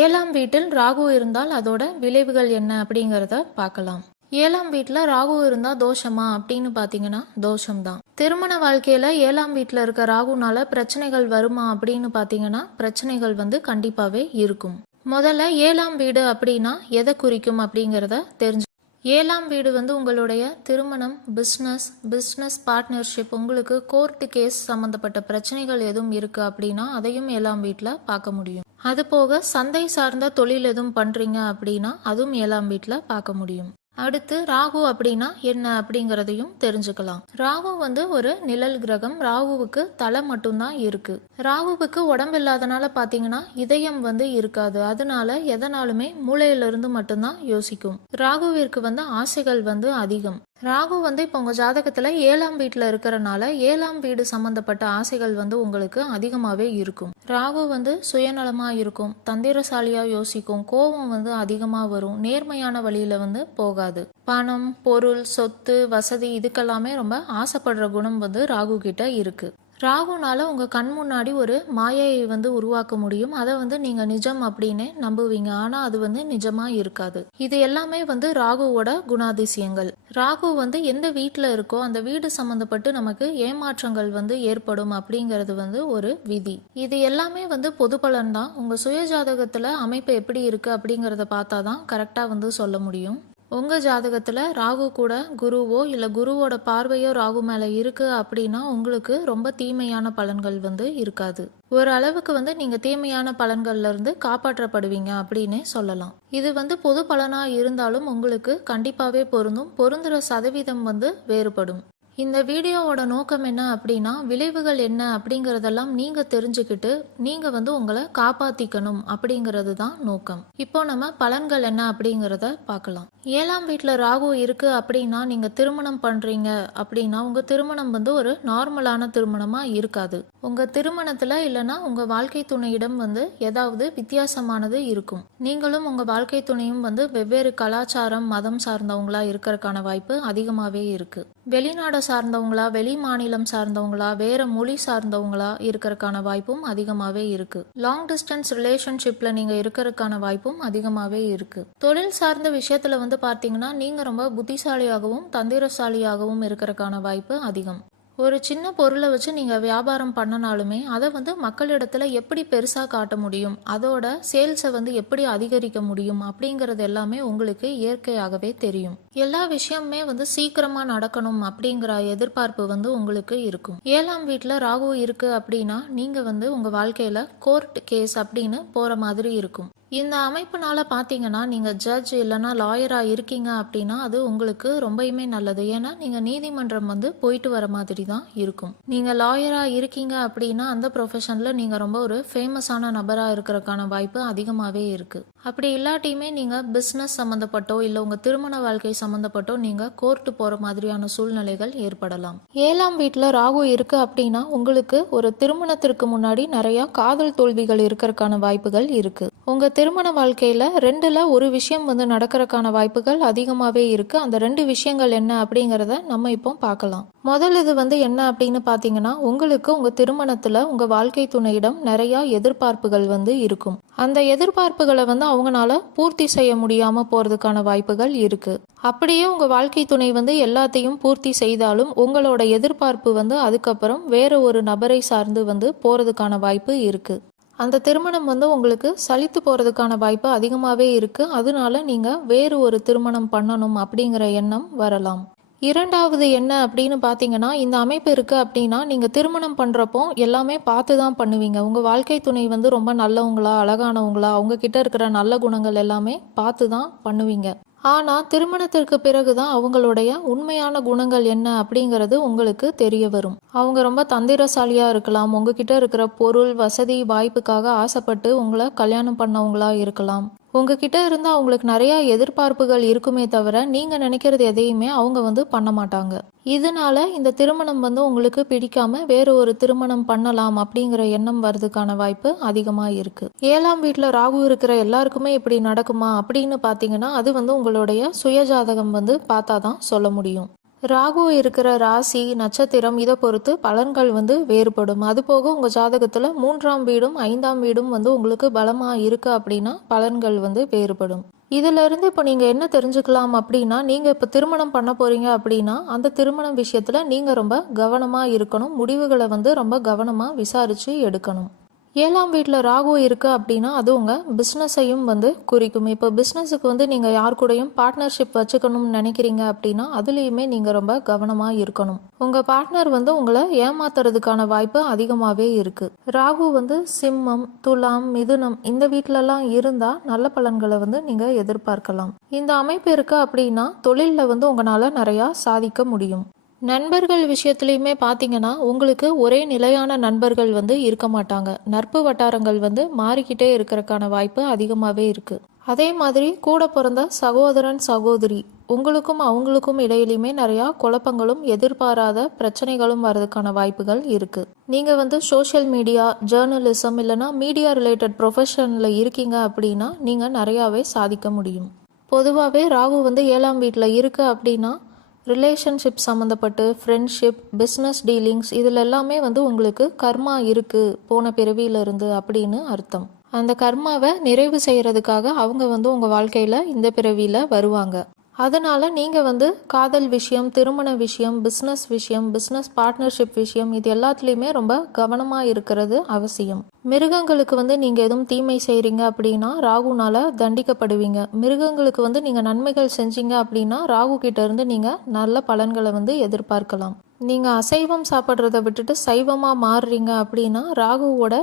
ஏழாம் வீட்டில் ராகு இருந்தால் அதோட விளைவுகள் என்ன அப்படிங்கிறத பார்க்கலாம். ஏழாம் வீட்டில் ராகு இருந்தால் தோஷமா அப்படின்னு பார்த்தீங்கன்னா தோஷம்தான். திருமண வாழ்க்கையில் ஏழாம் வீட்டில் இருக்க ராகுனால பிரச்சனைகள் வருமா அப்படின்னு பார்த்தீங்கன்னா பிரச்சனைகள் கண்டிப்பாகவே இருக்கும். முதல்ல ஏழாம் வீடு அப்படின்னா எதை குறிக்கும் அப்படிங்கிறத தெரிஞ்சு. ஏழாம் வீடு உங்களுடைய திருமணம், பிஸ்னஸ் பார்ட்னர்ஷிப், உங்களுக்கு கோர்ட்டு கேஸ் சம்மந்தப்பட்ட பிரச்சனைகள் எதுவும் இருக்குது அப்படின்னா அதையும் ஏழாம் வீட்டில் பார்க்க முடியும். அது போக சந்தை சார்ந்த தொழில் எதுவும் பண்ணுறீங்க அப்படின்னா அதுவும் ஏழாம் வீட்டில் பார்க்க முடியும். அடுத்து ராகு அப்படின்னா என்ன அப்படிங்கிறதையும் தெரிஞ்சுக்கலாம். ராகு ஒரு நிழல் கிரகம். ராகுவுக்கு தலை மட்டும்தான் இருக்கு. ராகுவுக்கு உடம்பு இல்லாதனால பாத்தீங்கன்னா இதயம் இருக்காது. அதனால எதனாலுமே மூளையிலிருந்து மட்டும்தான் யோசிக்கும். ராகுவிற்கு ஆசைகள் அதிகம். ராகு இப்போ உங்க ஜாதகத்துல ஏழாம் வீட்டுல இருக்கிறனால ஏழாம் வீடு சம்பந்தப்பட்ட ஆசைகள் உங்களுக்கு அதிகமாவே இருக்கும். ராகு சுயநலமா இருக்கும், தந்திரசாலியா யோசிக்கும், கோபம் அதிகமா வரும், நேர்மையான வழியில போகாது. பணம், பொருள், சொத்து, வசதி இதுக்கெல்லாமே ரொம்ப ஆசைப்படுற குணம் ராகு கிட்ட இருக்கு. ராகுனால உங்க கண் முன்னாடி ஒரு மாயையை உருவாக்க முடியும். அதை நீங்க நிஜம் அப்படின்னு நம்புவீங்க. ஆனா அது நிஜமா இருக்காது. இது எல்லாமே ராகுவோட குணாதிசயங்கள். ராகு எந்த வீட்டுல இருக்கோ அந்த வீடு சம்பந்தப்பட்டு நமக்கு ஏமாற்றங்கள் ஏற்படும் அப்படிங்கிறது ஒரு விதி. இது எல்லாமே பொது பலன் தான். உங்க சுய ஜாதகத்துல அமைப்பு எப்படி இருக்கு அப்படிங்கறத பார்த்தாதான் கரெக்டா சொல்ல முடியும். உங்க ஜாதகத்துல ராகு கூட குருவோ இல்ல குருவோட பார்வையோ ராகு மேல இருக்கு அப்படின்னா உங்களுக்கு ரொம்ப தீமையான பலன்கள் இருக்காது. ஒரு அளவுக்கு நீங்க தீமையான பலன்கள்ல இருந்து காப்பாற்றப்படுவீங்க அப்படின்னு சொல்லலாம். இது பொது பலனா இருந்தாலும் உங்களுக்கு கண்டிப்பாவே பொருந்தும். பொருந்துற சதவீதம் வேறுபடும். இந்த வீடியோவோட நோக்கம் என்ன அப்படின்னா விளைவுகள் என்ன அப்படிங்கறதெல்லாம் நீங்க தெரிஞ்சுக்கிட்டு நீங்க உங்களை காப்பாத்திக்கணும் அப்படிங்கிறது தான் நோக்கம். இப்போ நம்ம பலன்கள் என்ன அப்படிங்கறத பார்க்கலாம். ஏழாம் வீட்டுல ராகு இருக்கு அப்படின்னா நீங்க திருமணம் பண்றீங்க அப்படின்னா உங்க திருமணம் ஒரு நார்மலான திருமணமா இருக்காது. உங்க திருமணத்துல இல்லைன்னா உங்க வாழ்க்கை துணையிடம் ஏதாவது வித்தியாசமானது இருக்கும். நீங்களும் உங்க வாழ்க்கை துணையும் வெவ்வேறு கலாச்சாரம், மதம் சார்ந்தவங்களா இருக்கிறதுக்கான வாய்ப்பு அதிகமாவே இருக்கு. வெளிநாடு சார்ந்தவங்களா, வெளி மாநிலம் சார்ந்தவங்களா, வேற மொழி சார்ந்தவங்களா இருக்கிறதுக்கான வாய்ப்பும் அதிகமாவே இருக்கு. லாங் டிஸ்டன்ஸ் ரிலேஷன்ஷிப்ல நீங்க இருக்கிறதுக்கான வாய்ப்பும் அதிகமாவே இருக்கு. தொழில் சார்ந்த விஷயத்துல பார்த்தீங்கன்னா நீங்க ரொம்ப புத்திசாலியாகவும் தந்திரசாலியாகவும் இருக்கிறதுக்கான வாய்ப்பு அதிகம். ஒரு சின்ன பொருளை வச்சு நீங்க வியாபாரம் பண்ணனாலுமே அதை மக்களிடத்துல எப்படி பெருசா காட்ட முடியும், அதோட சேல்ஸை எப்படி அதிகரிக்க முடியும் அப்படிங்கறது எல்லாமே உங்களுக்கு இயற்கையாகவே தெரியும். எல்லா விஷயமுமே சீக்கிரமா நடக்கணும் அப்படிங்கிற எதிர்பார்ப்பு உங்களுக்கு இருக்கும். ஏழாம் வீட்டுல ராகு இருக்கு அப்படின்னா நீங்க உங்க வாழ்க்கையில கோர்ட் கேஸ் அப்படின்னு போற மாதிரி இருக்கும். இந்த அமைப்புனால பார்த்தீங்கன்னா நீங்கள் ஜட்ஜ் இல்லைன்னா லாயராக இருக்கீங்க அப்படின்னா அது உங்களுக்கு ரொம்பவுமே நல்லது. ஏன்னா நீங்கள் நீதிமன்றம் போயிட்டு வர மாதிரி தான் இருக்கும். நீங்கள் லாயராக இருக்கீங்க அப்படின்னா அந்த ப்ரொஃபஷனில் நீங்கள் ரொம்ப ஒரு ஃபேமஸான நபராக இருக்கிறதுக்கான வாய்ப்பு அதிகமாகவே இருக்குது. அப்படி இல்லாட்டியுமே நீங்கள் பிஸ்னஸ் சம்மந்தப்பட்டோ இல்லை உங்கள் திருமண வாழ்க்கை சம்மந்தப்பட்டோ நீங்கள் கோர்ட்டு போகிற மாதிரியான சூழ்நிலைகள் ஏற்படலாம். ஏழாம் வீட்டில் ராகு இருக்குது அப்படின்னா உங்களுக்கு ஒரு திருமணத்திற்கு முன்னாடி நிறையா காதல் தோல்விகள் இருக்கிறதுக்கான வாய்ப்புகள் இருக்குது. உங்கள் திருமண வாழ்க்கையில் ரெண்டுல ஒரு விஷயம் நடக்கிறதுக்கான வாய்ப்புகள் அதிகமாகவே இருக்குது. அந்த 2 விஷயங்கள் என்ன அப்படிங்கிறத நம்ம இப்போ பார்க்கலாம். முதல் இது என்ன அப்படின்னு பார்த்தீங்கன்னா உங்களுக்கு உங்கள் திருமணத்தில் உங்கள் வாழ்க்கை துணையிடம் நிறையா எதிர்பார்ப்புகள் இருக்கும். அந்த எதிர்பார்ப்புகளை அவங்களால பூர்த்தி செய்ய முடியாமல் போகிறதுக்கான வாய்ப்புகள் இருக்குது. அப்படியே உங்கள் வாழ்க்கை துணை எல்லாத்தையும் பூர்த்தி செய்தாலும் உங்களோட எதிர்பார்ப்பு அதுக்கப்புறம் வேற ஒரு நபரை சார்ந்து போகிறதுக்கான வாய்ப்பு இருக்குது. அந்த திருமணம் உங்களுக்கு சலித்து போகிறதுக்கான வாய்ப்பு அதிகமாகவே இருக்குது. அதனால நீங்கள் வேறு ஒரு திருமணம் பண்ணணும் அப்படிங்கிற எண்ணம் வரலாம். இரண்டாவது என்ன அப்படின்னு பார்த்தீங்கன்னா இந்த அமைப்பு இருக்குது அப்படின்னா நீங்கள் திருமணம் பண்ணுறப்போ எல்லாமே பார்த்து தான் பண்ணுவீங்க. உங்கள் வாழ்க்கை துணை ரொம்ப நல்லவங்களா, அழகானவங்களா, அவங்கக்கிட்ட இருக்கிற நல்ல குணங்கள் எல்லாமே பார்த்து தான் பண்ணுவீங்க. ஆனால் திருமணத்திற்கு பிறகுதான் அவங்களுடைய உண்மையான குணங்கள் என்ன அப்படிங்கிறது உங்களுக்கு தெரிய வரும். அவங்க ரொம்ப தந்திரசாலியாக இருக்கலாம், உங்ககிட்ட இருக்கிற பொருள், வசதி, வாய்ப்புக்காக ஆசைப்பட்டு உங்களை கல்யாணம் பண்ணவங்களா இருக்கலாம். உங்ககிட்ட இருந்து அவங்களுக்கு நிறைய எதிர்பார்ப்புகள் இருக்குமே தவிர நீங்கள் நினைக்கிறது எதையுமே அவங்க பண்ண மாட்டாங்க. இதனால இந்த திருமணம் உங்களுக்கு பிடிக்காம வேற ஒரு திருமணம் பண்ணலாம் அப்படிங்கிற எண்ணம் வர்றதுக்கான வாய்ப்பு அதிகமாக இருக்கு. ஏழாம் வீட்டில் ராகு இருக்கிற எல்லாருக்குமே இப்படி நடக்குமா அப்படின்னு பார்த்தீங்கன்னா அது உங்களுடைய சுயஜாதகம் பார்த்தாதான் சொல்ல முடியும். ராகு இருக்கிற ராசி நட்சத்திரம் இதை பொறுத்து பலன்கள் வந்து வேறுபடும். அதுபோக உங்கள் ஜாதகத்தில் 3ஆம் வீடும் 5ஆம் வீடும் வந்து உங்களுக்கு பலமாக இருக்கு அப்படின்னா பலன்கள் வந்து வேறுபடும். இதிலிருந்து இப்போ நீங்கள் என்ன தெரிஞ்சுக்கலாம் அப்படின்னா, நீங்கள் இப்போ திருமணம் பண்ண போகிறீங்க அப்படின்னா அந்த திருமணம் விஷயத்தில் நீங்கள் ரொம்ப கவனமாக இருக்கணும். முடிவுகளை வந்து ரொம்ப கவனமாக விசாரித்து எடுக்கணும். 7ஆம் வீட்டில் ராகு இருக்குது அப்படின்னா அது உங்கள் பிஸ்னஸையும் வந்து குறிக்கும். இப்போ பிஸ்னஸுக்கு வந்து நீங்கள் யார் கூடயும் பார்ட்னர்ஷிப் வச்சுக்கணும்னு நினைக்கிறீங்க அப்படின்னா அதுலேயுமே நீங்கள் ரொம்ப கவனமாக இருக்கணும். உங்கள் பார்ட்னர் வந்து உங்களை ஏமாத்துறதுக்கான வாய்ப்பு அதிகமாகவே இருக்குது. ராகு வந்து சிம்மம், துலாம், மிதுனம் இந்த வீட்டிலலாம் இருந்தால் நல்ல பலன்களை வந்து நீங்கள் எதிர்பார்க்கலாம். இந்த அமைப்பு இருக்குது அப்படின்னா தொழிலில் வந்து உங்களால் நிறையா சாதிக்க முடியும். நண்பர்கள் விஷயத்துலையுமே பார்த்தீங்கன்னா உங்களுக்கு ஒரே நிலையான நண்பர்கள் வந்து இருக்க மாட்டாங்க. நட்பு வட்டாரங்கள் வந்து மாறிக்கிட்டே இருக்கிறதுக்கான வாய்ப்பு அதிகமாகவே இருக்குது. அதே மாதிரி கூட பிறந்த சகோதரன் சகோதரி உங்களுக்கும் அவங்களுக்கும் இடையிலுமே நிறையா குழப்பங்களும் எதிர்பாராத பிரச்சனைகளும் வர்றதுக்கான வாய்ப்புகள் இருக்குது. நீங்கள் வந்து சோஷியல் மீடியா, ஜேர்னலிசம் இல்லைனா மீடியா ரிலேட்டட் ப்ரொஃபஷனில் இருக்கீங்க அப்படின்னா நீங்கள் நிறையாவே சாதிக்க முடியும். பொதுவாகவே ராகு வந்து 7ஆம் வீட்டில் இருக்குது அப்படின்னா ரிலேஷன்ஷிப் சம்மந்தப்பட்டு ஃப்ரெண்ட்ஷிப், பிஸ்னஸ் டீலிங்ஸ் இதில் எல்லாமே வந்து உங்களுக்கு கர்மா இருக்குது போன பிறவியிலிருந்து அப்படின்னு அர்த்தம். அந்த கர்மாவை நிறைவு செய்கிறதுக்காக அவங்க வந்து உங்கள் வாழ்க்கையில் இந்த பிறவியில் வருவாங்க. அதனால் நீங்கள் வந்து காதல் விஷயம், திருமண விஷயம், பிஸ்னஸ் பார்ட்னர்ஷிப் விஷயம் இது எல்லாத்துலேயுமே ரொம்ப கவனமாக இருக்கிறது அவசியம். மிருகங்களுக்கு வந்து நீங்கள் எதுவும் தீமை செய்கிறீங்க அப்படின்னா ராகுனால் தண்டிக்கப்படுவீங்க. மிருகங்களுக்கு வந்து நீங்கள் நன்மைகள் செஞ்சீங்க அப்படின்னா ராகு கிட்ட இருந்து நீங்கள் நல்ல பலன்களை வந்து எதிர்பார்க்கலாம். நீங்கள் அசைவம் சாப்பிட்றத விட்டுட்டு சைவமாக மாறுறீங்க அப்படின்னா ராகுவோட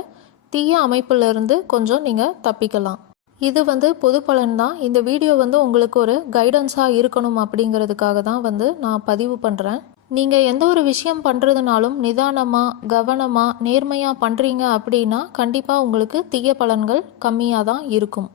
தீய அமைப்பிலிருந்து கொஞ்சம் நீங்கள் தப்பிக்கலாம். இது வந்து பொது பலன் தான். இந்த வீடியோ வந்து உங்களுக்கு ஒரு கைடன்ஸாக இருக்கணும் அப்படிங்கிறதுக்காக தான் வந்து நான் பதிவு பண்ணுறேன். நீங்கள் எந்த ஒரு விஷயம் பண்ணுறதுனாலும் நிதானமாக, கவனமாக, நேர்மையாக பண்ணுறீங்க அப்படின்னா கண்டிப்பாக உங்களுக்கு தீய பலன்கள் கம்மியாக தான் இருக்கும்.